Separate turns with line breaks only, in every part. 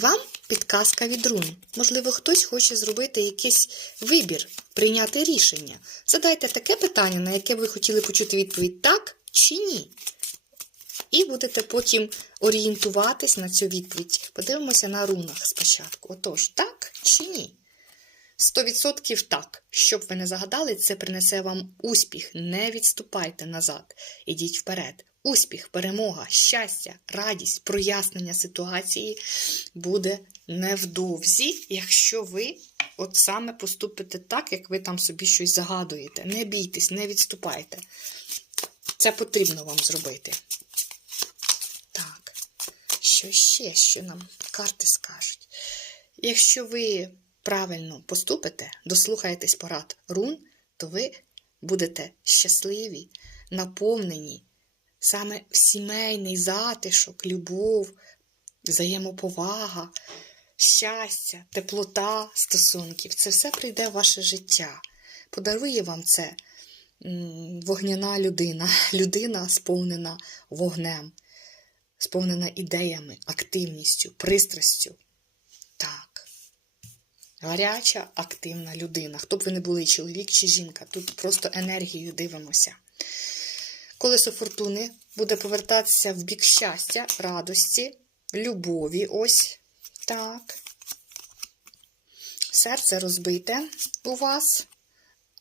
Вам підказка від рун. Можливо, хтось хоче зробити якийсь вибір, прийняти рішення. Задайте таке питання, на яке ви хотіли почути відповідь так чи ні. І будете потім орієнтуватись на цю відповідь. Подивимося на рунах спочатку. Отож, так чи ні? 100% так. Щоб ви не загадали, це принесе вам успіх. Не відступайте назад. Ідіть вперед. Успіх, перемога, щастя, радість, прояснення ситуації буде невдовзі, якщо ви от саме поступите так, як ви там собі щось загадуєте. Не бійтесь, не відступайте. Це потрібно вам зробити. Так, що ще, що нам карти скажуть? Якщо ви правильно поступите, дослухаєтесь порад рун, то ви будете щасливі, наповнені саме в сімейний затишок, любов, взаємоповага, щастя, теплота стосунків. Це все прийде в ваше життя. Подарує вам це вогняна людина, людина сповнена вогнем, сповнена ідеями, активністю, пристрастю. Так. Гаряча, активна людина. Хто б ви не були, чоловік чи жінка, тут просто енергію дивимося. Колесо фортуни буде повертатися в бік щастя, радості, любові. Ось так. Серце розбите у вас,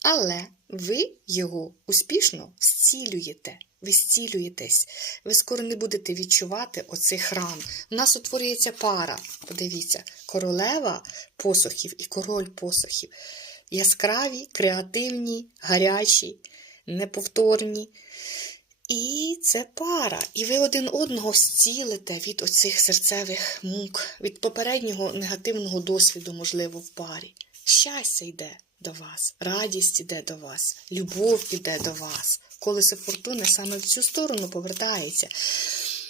але ви його успішно зцілюєте. Ви зцілюєтесь. Ви скоро не будете відчувати оцих ран. У нас утворюється пара. Подивіться, королева посохів і король посохів. Яскраві, креативні, гарячі, неповторні. І це пара. І ви один одного зцілите від оцих серцевих мук, від попереднього негативного досвіду, можливо, в парі. Щастя йде до вас, радість йде до вас, любов іде до вас. Колесо фортуни саме в цю сторону повертається.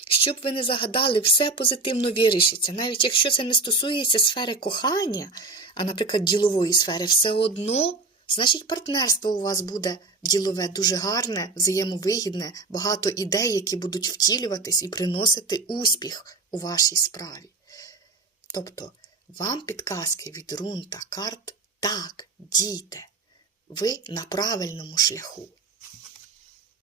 Щоб ви не загадали, все позитивно вирішиться. Навіть якщо це не стосується сфери кохання, а, наприклад, ділової сфери, все одно, значить, партнерство у вас буде ділове дуже гарне, взаємовигідне, багато ідей, які будуть втілюватись і приносити успіх у вашій справі. Тобто, вам підказки від рун та карт так, дійте. Ви на правильному шляху.